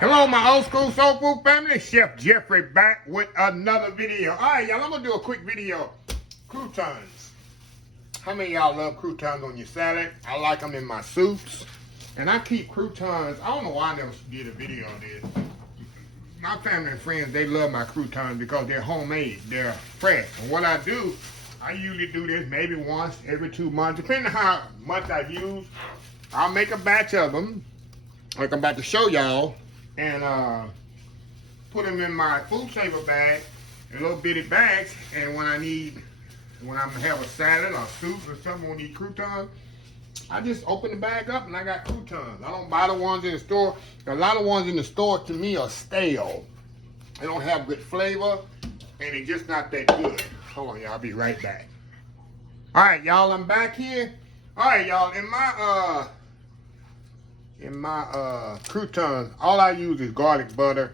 Hello, my old school soul food family. Chef Jeffrey back with another video. All right, y'all, I'm going to do a quick video. Croutons. How many of y'all love croutons on your salad? I like them in my soups. And I keep croutons. I don't know why I never did a video on this. My family and friends, they love my croutons because they're homemade. They're fresh. And what I do, I usually do this maybe once every 2 months. Depending on how much I use, I'll make a batch of them, like I'm about to show y'all. And put them in my food saver bag, in little bitty bags. And when I'm gonna have a salad or soup or something, when I need croutons, I just open the bag up and I got croutons. I don't buy the ones in the store. A lot of ones in the store to me are stale. They don't have good flavor and they're just not that good. Hold on, y'all, I'll be right back. All right, y'all, I'm back here. All right, y'all, in my croutons, all I use is garlic butter.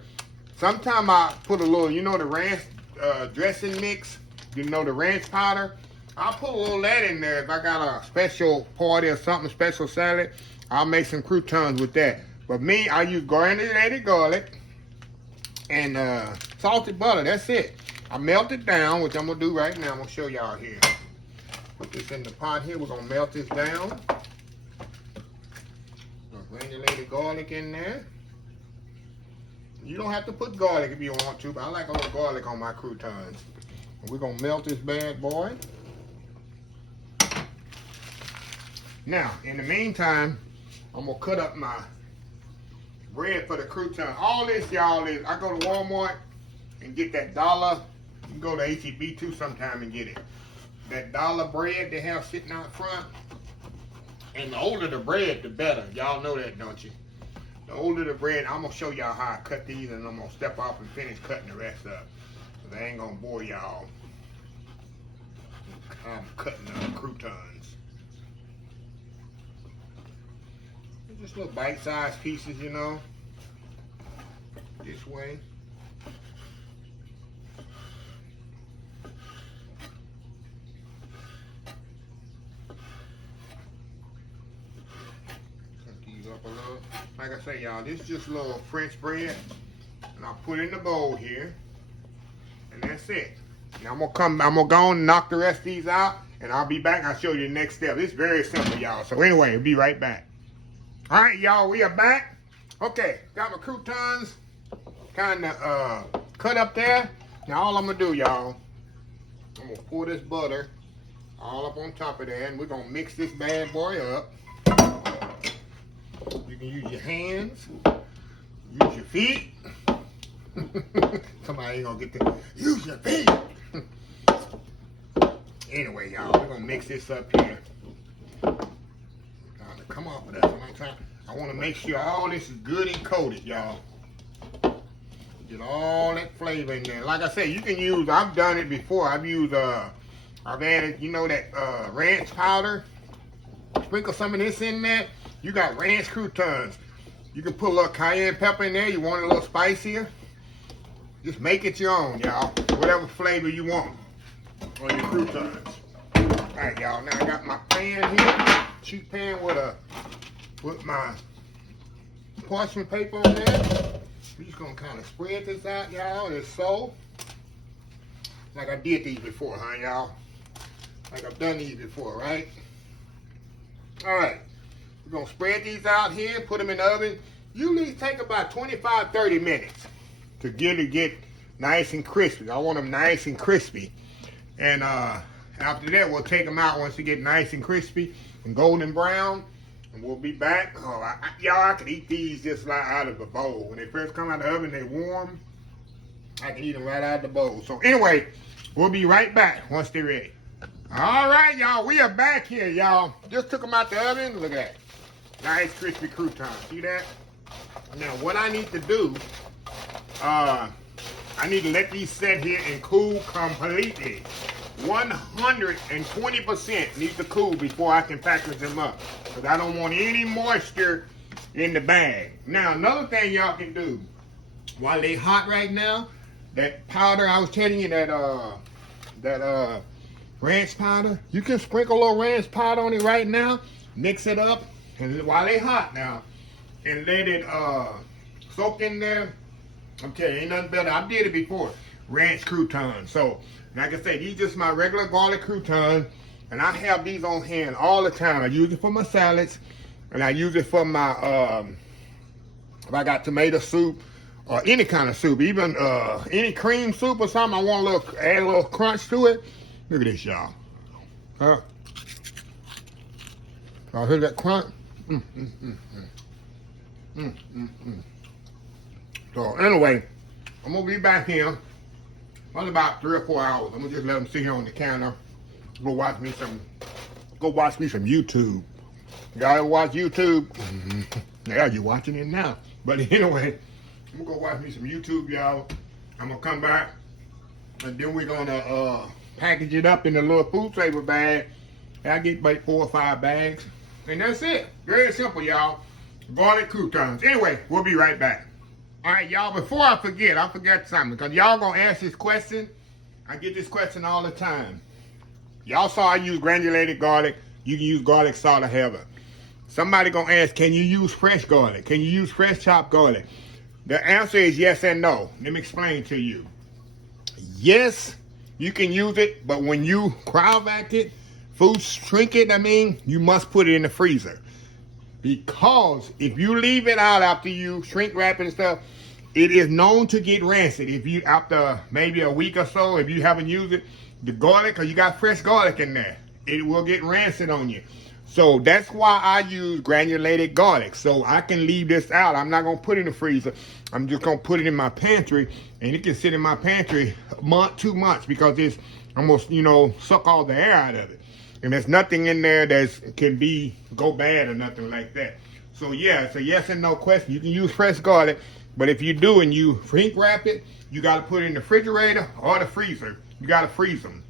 Sometimes I put a little, you know, the ranch dressing mix, you know, the ranch powder. I'll put a little of that in there. If I got a special party or something, special salad, I'll make some croutons with that. But me, I use granulated garlic and salted butter. That's it. I melt it down, which I'm going to do right now. I'm going to show y'all here. Put this in the pot here. We're going to melt this down. Granulated garlic in there. You don't have to put garlic if you want to, but I like a little garlic on my croutons. And we're going to melt this bad boy. Now, in the meantime, I'm going to cut up my bread for the crouton. All this, y'all, is I go to Walmart and get that dollar. You can go to HEB too sometime and get it. That dollar bread they have sitting out front. And the older the bread, the better. Y'all know that, don't you? The older the bread, I'm going to show y'all how I cut these, and I'm going to step off and finish cutting the rest up. Because I ain't going to bore y'all. I'm cutting the croutons. Just little bite-sized pieces, you know. This way. Up a little. Like I say, y'all, this is just a little French bread, and I'll put it in the bowl here, and that's it. Now I'm gonna go on and knock the rest of these out, and I'll be back and I'll show you the next step. It's very simple, y'all. So anyway, we'll be right back. All right, y'all, we are back. Okay, got my croutons kind of cut up there. Now all I'm gonna do, y'all, I'm gonna pour this butter all up on top of there, and we're gonna mix this bad boy up. You can use your hands, use your feet. Somebody ain't gonna get that. Use your feet. Anyway, y'all, we're gonna mix this up here. Come off of that. I want to make sure all this is good and coated, y'all. Get all that flavor in there. Like I said, you can use. I've done it before. I've added, you know, that ranch powder. Sprinkle some of this in there. You got ranch croutons. You can put a little cayenne pepper in there. You want it a little spicier. Just make it your own, y'all. Whatever flavor you want on your croutons. All right, y'all. Now I got my pan here. Cheap pan with my parchment paper on there. We're just gonna kind of spread this out, y'all. It's so. Like I did these before, huh, y'all? Like I've done these before, right? All right. We're going to spread these out here, put them in the oven. Usually take about 25-30 minutes to get nice and crispy. I want them nice and crispy. And after that, we'll take them out once they get nice and crispy and golden brown. And we'll be back. Oh, y'all, I can eat these just right out of the bowl. When they first come out of the oven, they're warm. I can eat them right out of the bowl. So anyway, we'll be right back once they're ready. All right, y'all, we are back here, y'all. Just took them out the oven. Look at that. Nice crispy croutons. See that? Now, what I need to do, I need to let these set here and cool completely. 120% need to cool before I can package them up. Because I don't want any moisture in the bag. Now, another thing y'all can do, while they hot right now, that powder I was telling you, that ranch powder, you can sprinkle a little ranch powder on it right now, mix it up, and while they hot now, and let it soak in there. I'm telling you, ain't nothing better. I did it before. Ranch croutons. So, like I said, these just my regular garlic croutons. And I have these on hand all the time. I use it for my salads. And I use it for my, if I got tomato soup or any kind of soup. Even any cream soup or something, I want add a little crunch to it. Look at this, y'all. Huh? Y'all hear that crunch? So anyway, I'm gonna be back here in about 3 or 4 hours. I'm gonna just let them sit here on the counter. Go watch me some YouTube. Y'all ever watch YouTube? Yeah, you're watching it now. But anyway, I'm gonna go watch me some YouTube, y'all. I'm gonna come back, and then we're gonna package it up in a little food saver bag. I get like 4 or 5 bags, and that's it. Very simple, y'all. Garlic croutons. Anyway, we'll be right back. All right, y'all, before I forget something, because y'all gonna ask this question. I get this question all the time. Y'all saw I use granulated garlic. You can use garlic salt or heaven. Somebody gonna ask, can you use fresh garlic? Can you use fresh chopped garlic? The answer is yes and no. Let me explain to you. Yes, you can use it, but when you cryovac it, food shrink it, you must put it in the freezer. Because if you leave it out after you shrink wrap it and stuff, it is known to get rancid. If you, after maybe a week or so, if you haven't used it, the garlic, or you got fresh garlic in there, it will get rancid on you. So that's why I use granulated garlic. So I can leave this out. I'm not going to put it in the freezer. I'm just going to put it in my pantry, and it can sit in my pantry a month, 2 months, because it's almost, suck all the air out of it. And there's nothing in there that can go bad or nothing like that. So yeah, it's a yes and no question. You can use fresh garlic, but if you do and you shrink wrap it, you got to put it in the refrigerator or the freezer. You got to freeze them.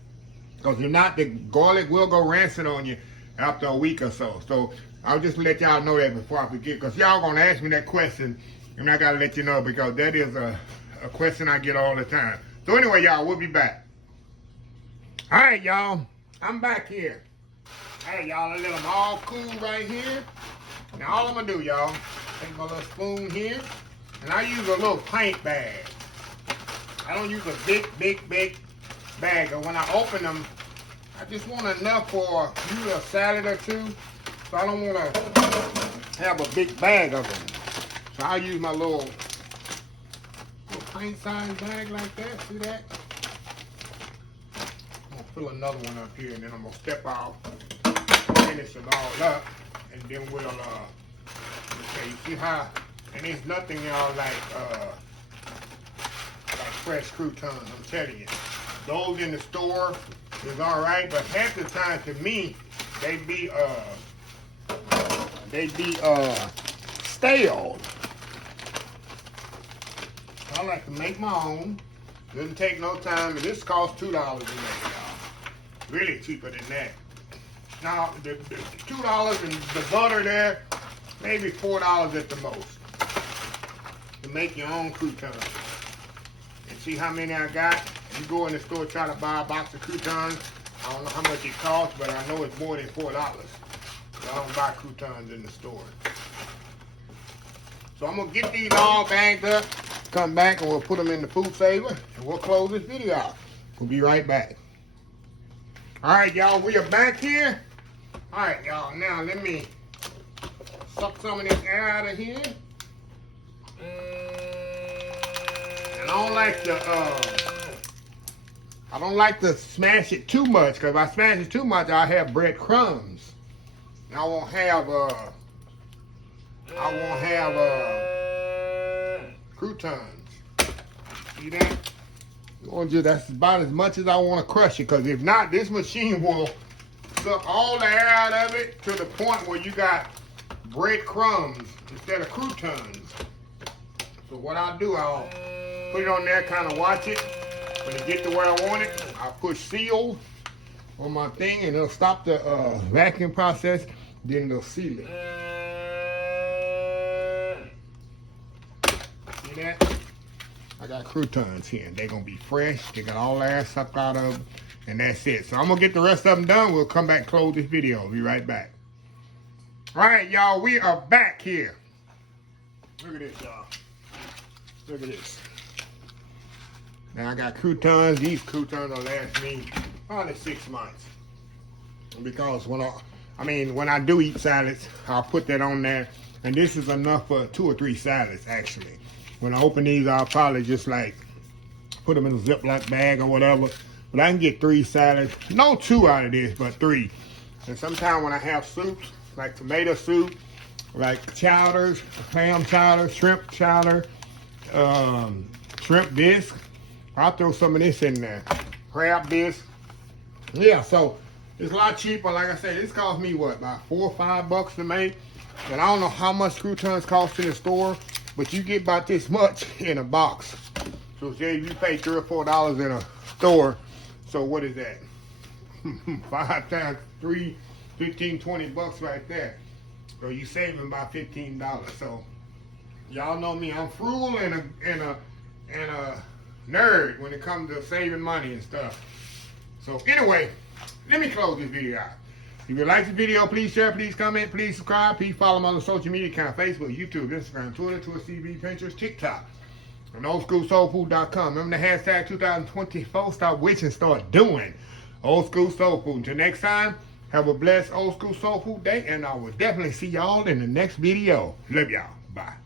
Because if not, the garlic will go rancid on you after a week or so. So I'll just let y'all know that before I forget. Because y'all going to ask me that question, and I got to let you know, because that is a question I get all the time. So anyway, y'all, we'll be back. All right, y'all. I'm back here. Hey, y'all, I let them all cool right here. Now, all I'm going to do, y'all, take my little spoon here, and I use a little pint bag. I don't use a big bag. And when I open them, I just want enough for you a salad or two. So I don't want to have a big bag of them. So I use my little pint-sized bag like that. See that? Fill another one up here, and then I'm gonna step out, finish it all up, and then we'll okay, you see how, and there's nothing, y'all, like fresh croutons. I'm telling you, those in the store is all right, but half the time, to me, they be stale. I like to make my own. Doesn't take no time, and this costs $2 a make, y'all. Really cheaper than that. Now, the $2 and the butter there, maybe $4 at the most to make your own croutons. And see how many I got? You go in the store, try to buy a box of croutons. I don't know how much it costs, but I know it's more than $4. So I don't buy croutons in the store. So I'm going to get these all bagged up, come back, and we'll put them in the food saver, and we'll close this video out. We'll be right back. All right, y'all, we are back here. All right, y'all, now let me suck some of this air out of here. And I don't like to smash it too much, because if I smash it too much, I'll have breadcrumbs. And I won't have croutons. See that? That's about as much as I want to crush it, because if not, this machine will suck all the air out of it to the point where you got breadcrumbs instead of croutons. So what I'll do, I'll put it on there, kind of watch it. When it get to where I want it, I'll push seal on my thing, and it'll stop the vacuum process, then it'll seal it. See that? I got croutons here, and they're going to be fresh. They got all the air sucked out of them, and that's it. So I'm going to get the rest of them done. We'll come back and close this video. I'll be right back. All right, y'all, we are back here. Look at this, y'all. Look at this. Now I got croutons. These croutons will last me probably 6 months. Because when I do eat salads, I'll put that on there. And this is enough for 2 or 3 salads, actually. When I open these, I'll probably just like put them in a Ziploc bag or whatever. But I can get 3 salads. No 2 out of this, but 3. And sometimes when I have soups, like tomato soup, like chowders, clam chowder, shrimp chowder, shrimp bisque, I'll throw some of this in there. Crab bisque. Yeah, so it's a lot cheaper. Like I said, this cost me what, about $4 or $5 to make. And I don't know how much croutons cost in the store, but you get about this much in a box. So say you pay $3 or $4 in a store. So what is that? 5 times 3, 15, 20 bucks right there. So you saving about $15. So y'all know me, I'm frugal and a nerd when it comes to saving money and stuff. So anyway, let me close this video out. If you like the video, please share, please comment, please subscribe, please follow me on the social media account, Facebook, YouTube, Instagram, Twitter, TV, Pinterest, TikTok, and oldschoolsoulfood.com. Remember the hashtag 2024, stop witching, start doing old school soul food. Until next time, have a blessed old school soul food day, and I will definitely see y'all in the next video. Love y'all. Bye.